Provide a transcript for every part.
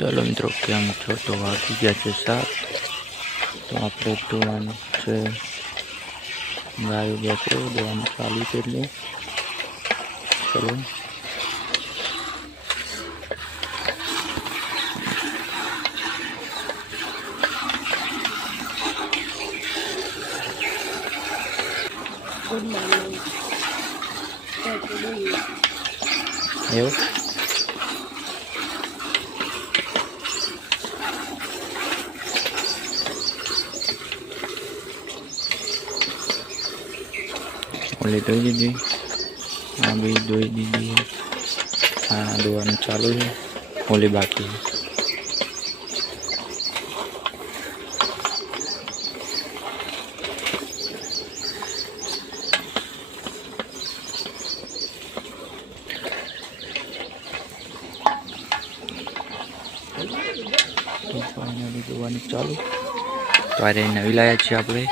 चलो मित्रों केम छो तो वागी गया है 7। तो આપણે ધોવાનું છે ગાયો બેસો ધોવાનું ચાલુ કરી દે। ચલો Good morning. એવું ઓલી ધોઈ દીધી, આ બી ધોઈ દીધી, આ ધોવાનું ચાલુ છે, ઓલી બાકી છે। તો ફાઇનલી ધોવાનું ચાલુ। તો આ નવી લાયા છે આપણે,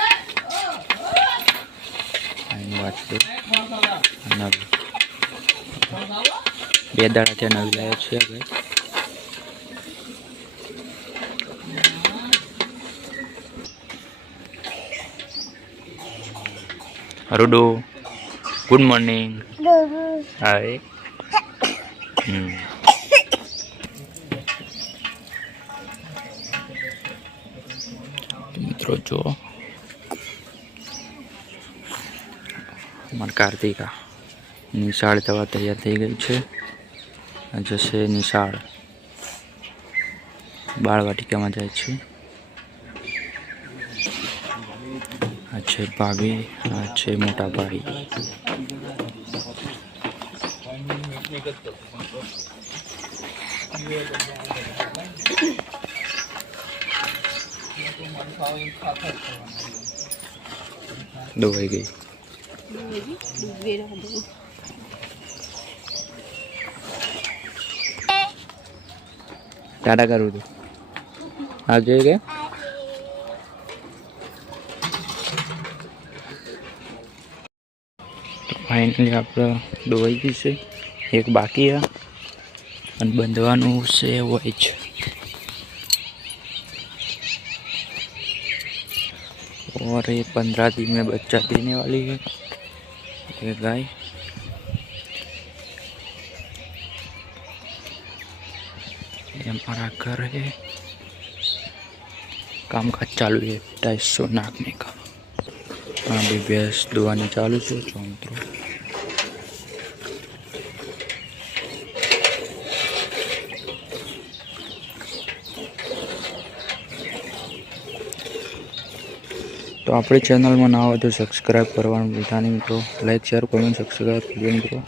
watch દો નવી 2 દાડા ત્યાં નવી લાયા છે હવે। રૂડો ગુડ મોર્નિંગ। હાય મિત્રો જો हमारे कार्तिका निशाળ दवा तैयार थी गई है। जैसे निशाળ बाळवाटिका में जाए छे। अच्छे भाभी अच्छे मोटा भाई धोई गई। टाटा करूँ तो आप जाइए। तो फाइनली आप धोई गई से, एक बाकी है और बंधवानुं से वही ज। और ये 15 दिन में बच्चा देने वाली है ये गाय। ये हमारा घर है, काम काज चालू है, 250 नाखने का। हाँ भी भैंस दुआने चालू से जो मित्रों तो अपनी चैनल में ना हो तो सब्सक्राइब करवानुं भूलता नहीं मित्रों। लाइक शेयर कमेंट सब्सक्राइब कीजिए मित्रों।